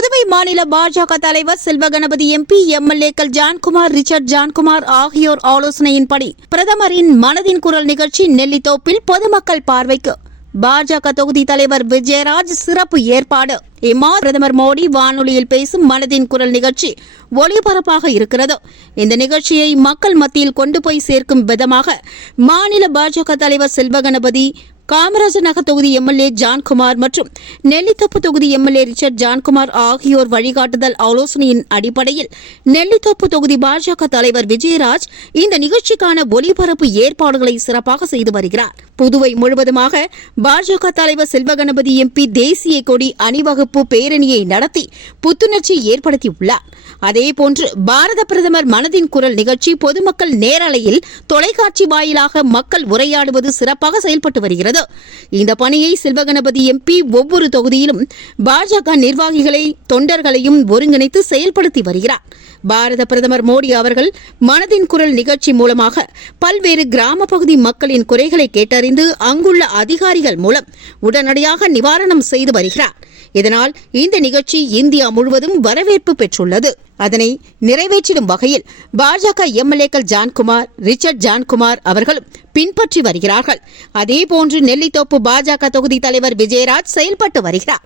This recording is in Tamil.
புதுவை மாநில பாஜக தலைவர் செல்வகணபதி எம்பி, எம்எல்ஏக்கள் ஜான்குமார், ரிச்சர்ட் ஜான்குமார் ஆகியோர் ஆலோசனையின்படி பிரதமரின் மனதின் குரல் நிகழ்ச்சி நெல்லித்தோப்பில் பொதுமக்கள் பார்வைக்கு பாஜக தொகுதி தலைவர் விஜயராஜ் சிறப்பு ஏற்பாடு. பிரதமர் மோடி வானொலியில் பேசும் மனதின் குரல் நிகழ்ச்சி ஒளிபரப்பாக இருக்கிறது. இந்த நிகழ்ச்சியை மக்கள் மத்தியில் கொண்டு போய் சேர்க்கும் விதமாக மாநில பாஜக தலைவர் செல்வகணபதி, காமராஜர் நகர் தொகுதி எம்எல்ஏ ஜான்குமார் மற்றும் நெல்லித்தோப்பு தொகுதி எம்எல்ஏ ரிச்சர்ட் ஜான்குமார் ஆகியோர் வழிகாட்டுதல் ஆலோசனையின் அடிப்படையில் நெல்லித்தோப்பு தொகுதி பாஜக தலைவர் விஜயராஜ் இந்த நிகழ்ச்சிக்கான ஒலிபரப்பு ஏற்பாடுகளை சிறப்பாக செய்து வருகிறார். புதுவை முழுவதுமாக பாஜக தலைவர் செல்வகணபதி எம்பி தேசிய கொடி அணிவகுப்பு பேரணியை நடத்தி புத்துணர்ச்சி ஏற்படுத்தியுள்ளார். அதேபோன்று பாரத பிரதமர் மனதின் குரல் நிகழ்ச்சி பொதுமக்கள் நேரலையில் தொலைக்காட்சி வாயிலாக மக்கள் உரையாடுவது சிறப்பாக செயல்பட்டு வருகிறது. இந்த பணியை செல்வகணபதி எம்பி ஒவ்வொரு தொகுதியிலும் பாஜக நிர்வாகிகளை, தொண்டர்களையும் ஒருங்கிணைத்து செயல்படுத்தி வருகிறார். பாரத பிரதமர் மோடி அவர்கள் மனதின் குரல் நிகழ்ச்சி மூலமாக பல்வேறு கிராம பகுதி மக்களின் குறைகளை கேட்டறிந்து அங்குள்ள அதிகாரிகள் மூலம் உடனடியாக நிவாரணம் செய்து வருகிறார். இதனால் இந்த நிகழ்ச்சி இந்தியா முழுவதும் வரவேற்பு பெற்றுள்ளது. அதனை நிறைவேற்றிடும் வகையில் பாஜக எம்எல்ஏக்கள் ஜான்குமார், ரிச்சர்ட் ஜான்குமார் அவர்களும் பின்பற்றி வருகிறார்கள். அதேபோன்று நெல்லித்தோப்பு பாஜக தொகுதி தலைவர் விஜயராஜ் செயல்பட்டு வருகிறார்.